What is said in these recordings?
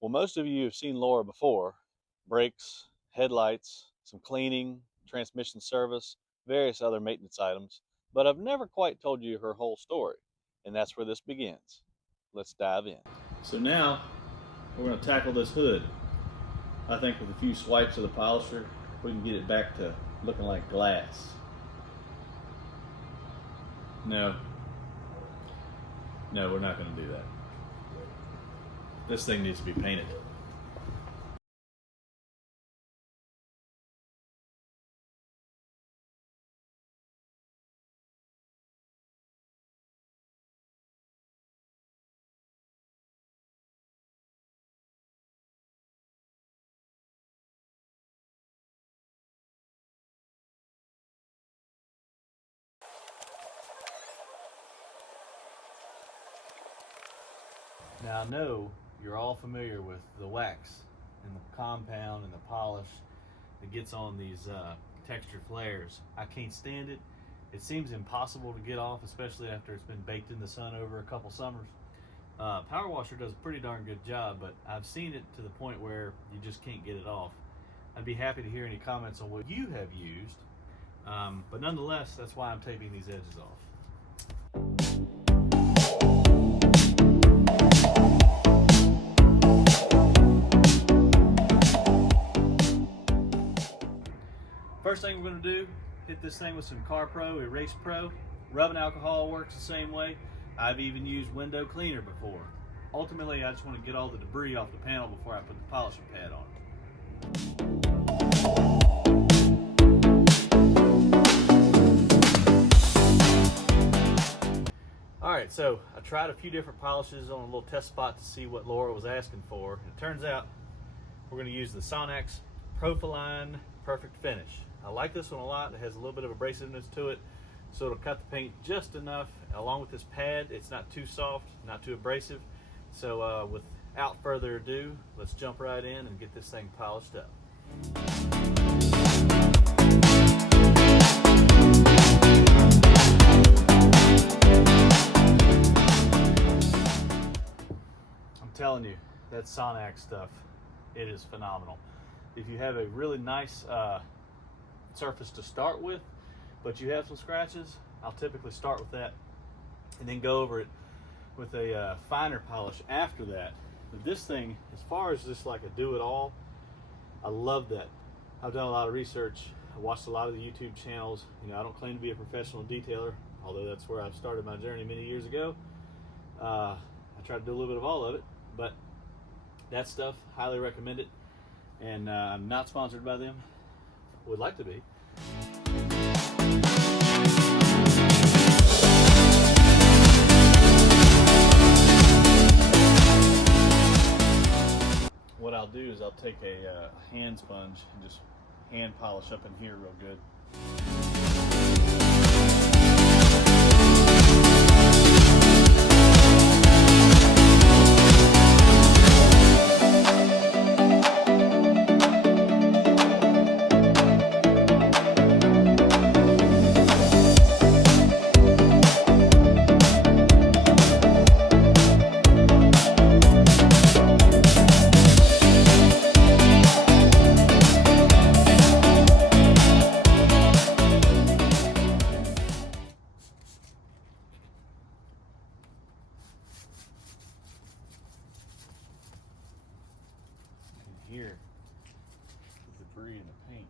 Well, most of you have seen Laura before. Brakes, headlights, some cleaning, transmission service, various other maintenance items, but I've never quite told you her whole story, and that's where this begins. Let's dive in. So now we're going to tackle this hood. I think with a few swipes of the polisher, we can get it back to looking like glass. No, we're not going to do that. This thing needs to be painted. Now I know you're all familiar with the wax and the compound and the polish that gets on these texture flares. I can't stand it. It seems impossible to get off, especially after it's been baked in the sun over a couple summers. Power washer does a pretty darn good job, but I've seen it to the point where you just can't get it off. I'd be happy to hear any comments on what you have used, but nonetheless, that's why I'm taping these edges off. First thing we're going to do, hit this thing with some Car Pro, Erase Pro. Rubbing alcohol works the same way. I've even used window cleaner before. Ultimately, I just want to get all the debris off the panel before I put the polishing pad on it. Alright, so I tried a few different polishes on a little test spot to see what Laura was asking for. It turns out we're going to use the Sonax Profiline Perfect Finish. I like this one a lot. It has a little bit of abrasiveness to it, so it'll cut the paint just enough. Along with this pad, it's not too soft, not too abrasive. So without further ado, let's jump right in and get this thing polished up. I'm telling you, that Sonax stuff, it is phenomenal. If you have a really nice surface to start with, but you have some scratches, I'll typically start with that and then go over it with a finer polish after that. But this thing, as far as just like a do-it-all, I love that. I've done a lot of research. I watched a lot of the YouTube channels. You know, I don't claim to be a professional detailer, although that's where I started my journey many years ago. I try to do a little bit of all of it, but that stuff, highly recommend it. And I'm not sponsored by them. Would like to be. What I'll do is I'll take a hand sponge and just hand polish up in here real good. Here, the debris in the paint.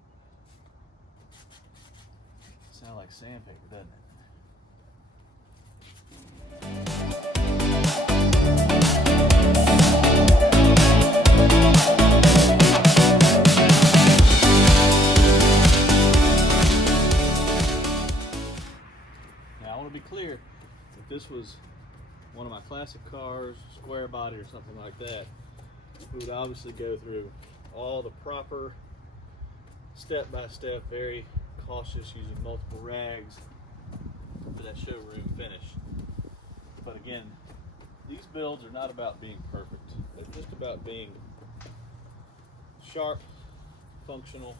Sound like sandpaper, doesn't it? Now I want to be clear, if this was one of my classic cars, square body or something like that, we would obviously go through all the proper step-by-step, very cautious, using multiple rags for that showroom finish. But again, these builds are not about being perfect. They're just about being sharp, functional,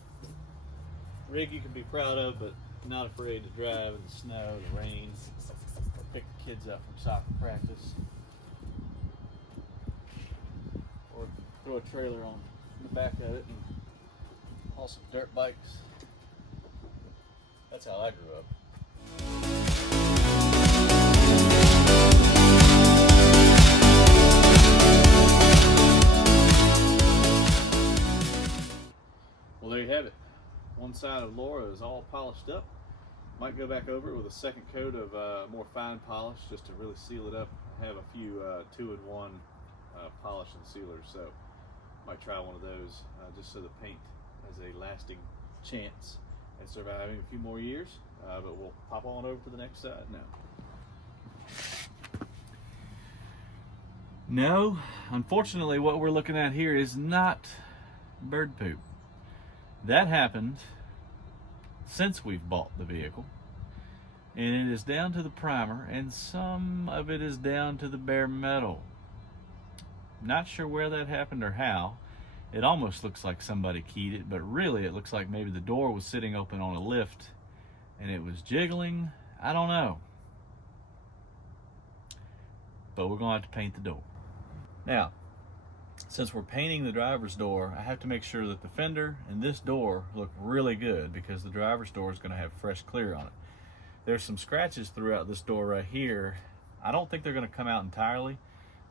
rig you can be proud of, but not afraid to drive in the snow, the rain, or pick the kids up from soccer practice. throw a trailer on the back of it and haul some dirt bikes. That's how I grew up. Well, there you have it. One side of Laura is all polished up. Might go back over it with a second coat of more fine polish just to really seal it up. I have a few 2-in-1 polish and sealers, so might try one of those just so the paint has a lasting chance at surviving a few more years. But we'll pop on over to the next side now. No, unfortunately what we're looking at here is not bird poop. That happened since we've bought the vehicle, and it is down to the primer, and some of it is down to the bare metal. Not sure where that happened or how. It almost looks like somebody keyed it, but really it looks like maybe the door was sitting open on a lift and it was jiggling. I don't know. But we're going to have to paint the door. Now, since we're painting the driver's door, I have to make sure that the fender and this door look really good, because the driver's door is going to have fresh clear on it. There's some scratches throughout this door right here. I don't think they're going to come out entirely,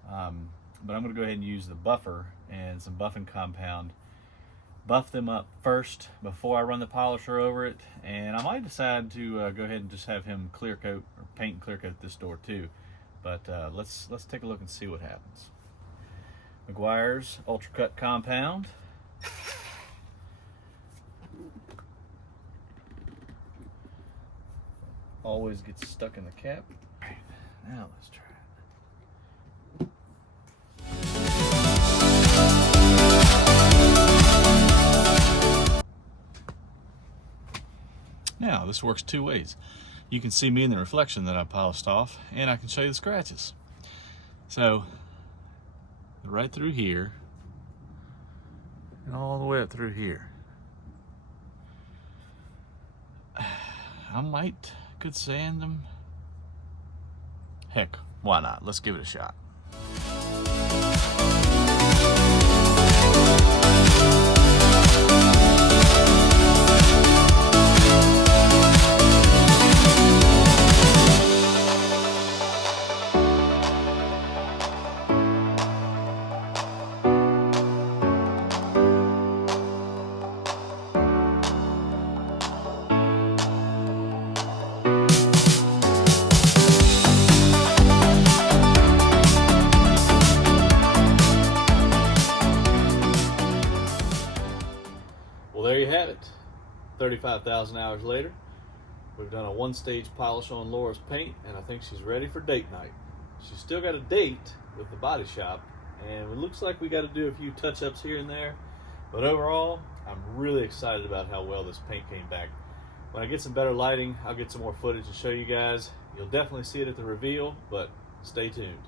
but I'm going to go ahead and use the buffer and some buffing compound. Buff them up first before I run the polisher over it, and I might decide to go ahead and just have him clear coat or paint and clear coat this door too. But let's take a look and see what happens. McGuire's Ultra Cut Compound. Always gets stuck in the cap. All right, now let's try it. Now this works two ways. You can see me in the reflection that I polished off, and I can show you the scratches. So right through here and all the way up through here. I could sand them. Heck, why not? Let's give it a shot. There you have it. 35,000 hours later, we've done a one-stage polish on Laura's paint, and I think she's ready for date night. She's still got a date with the body shop, and it looks like we got to do a few touch-ups here and there, but overall I'm really excited about how well this paint came back. When I get some better lighting, I'll get some more footage to show you guys. You'll definitely see it at the reveal, but stay tuned.